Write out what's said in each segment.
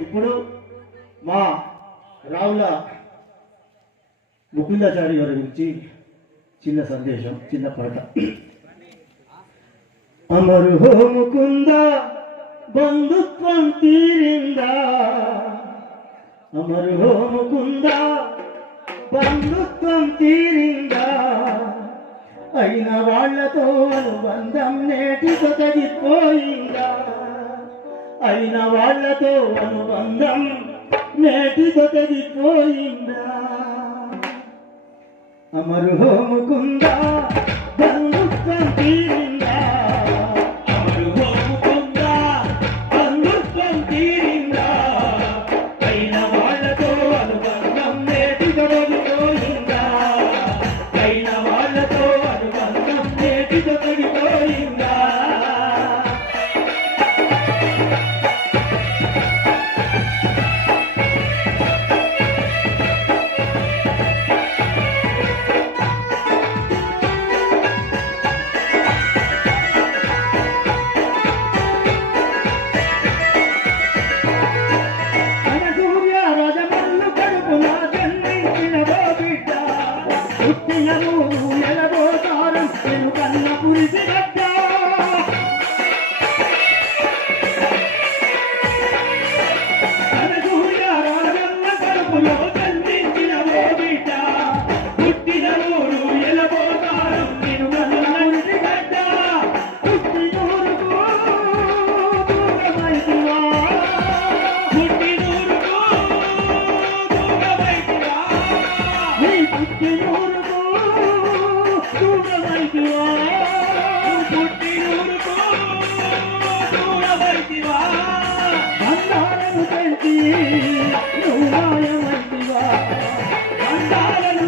ఇప్పుడు మా రావుల ముకుందాచారి గారి గురించి చిన్న సందేశం చిన్న పాట అమరు హో ముకుంద బంధుత్వం తీరిందా? అమరు హో ముకుంద బంధుత్వం తీరిందా? అయిన వాళ్ళతో అనుబంధం నేటి తొలగిపోయిందా అయిన వాళ్ళతో అనుబంధం నేటితో తెగిపోయిందా అమరు హోముకుందా కన్న పురిసి గడ్డ.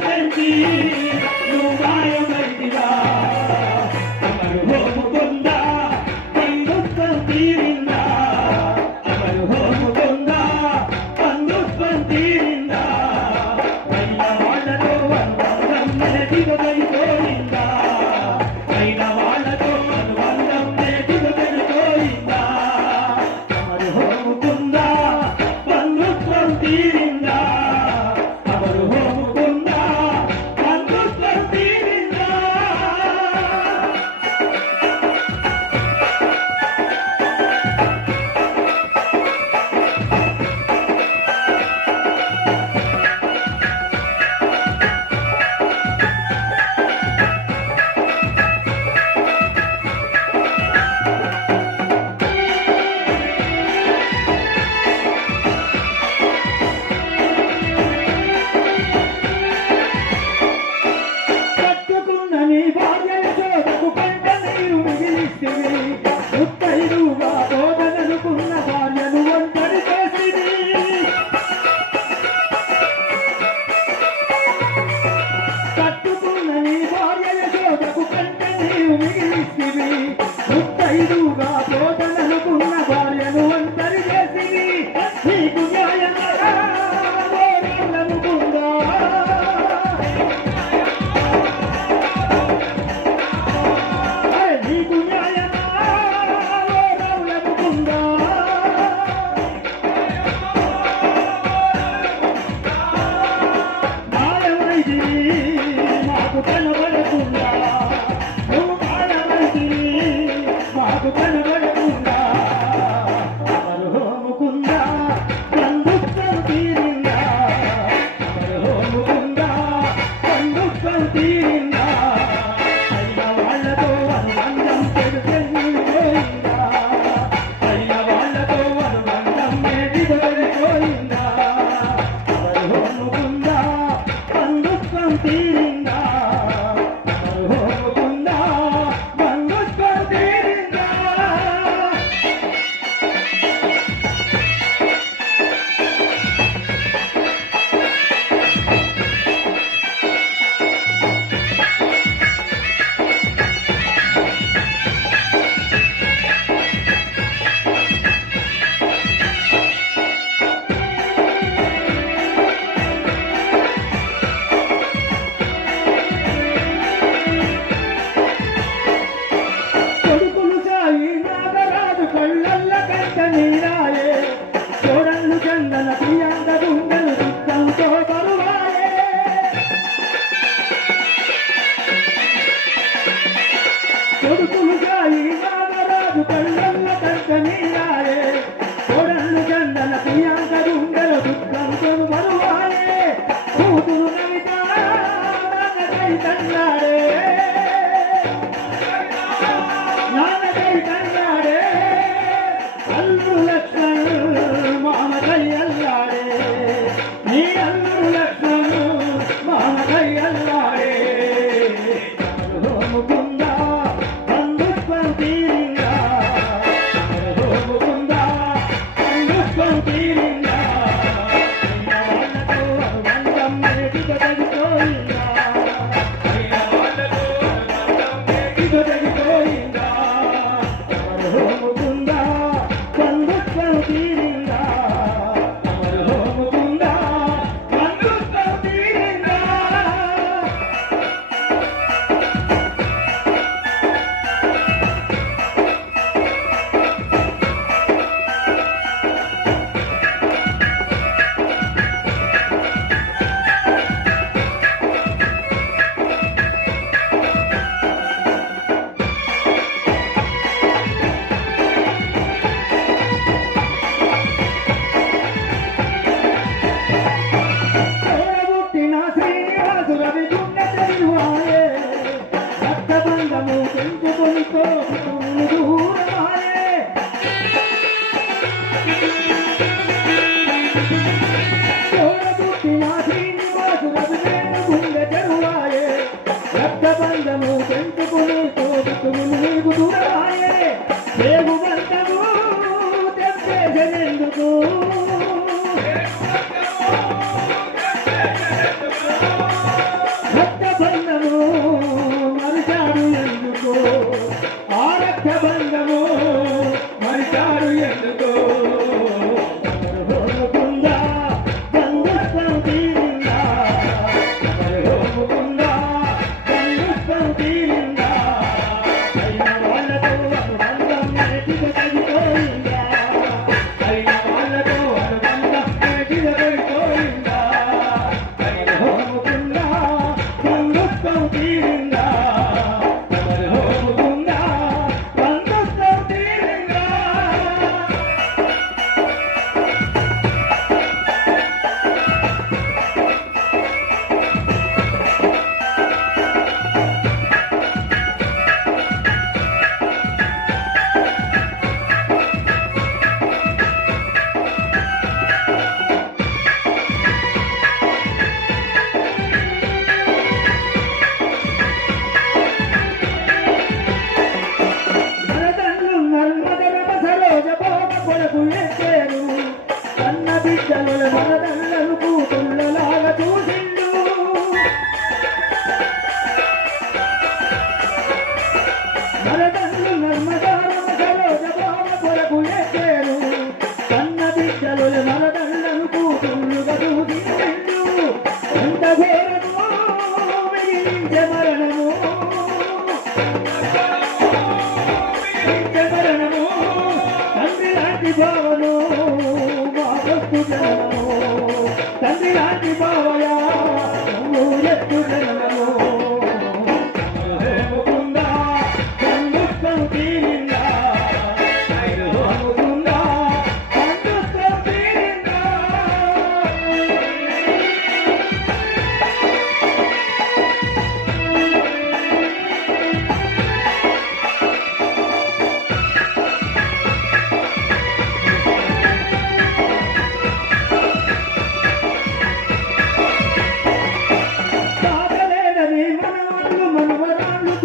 करती युवाएं बैठा ಕರ್ಕನಿಲ್ಲ Yeah.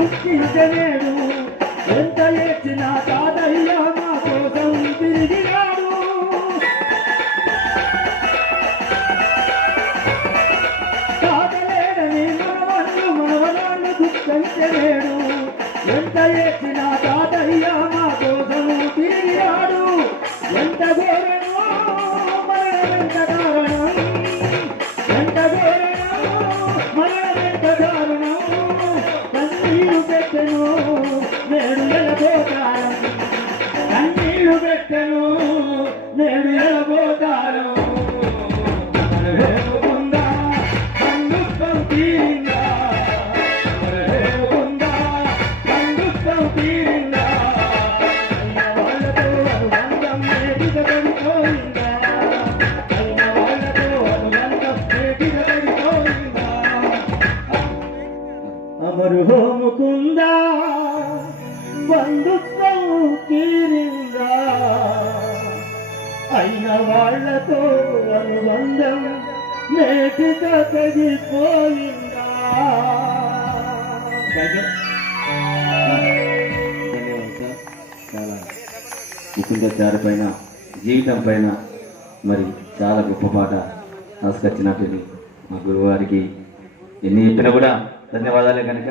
దుఃఖించలేడు ఎంత ఏడ్చినా తాతయ్య బంధుత్వం తీరిందా? అయిన వాళ్ళతో అనుబంధం నేటిక తగిపోయిందా ముఖ్యంగా దారి పైన జీవితం పైన మరి చాలా గొప్ప పాట ఆస్కరించినట్టు మా గురువారికి ఎన్ని చెప్పినా కూడా ధన్యవాదాలే కనుక.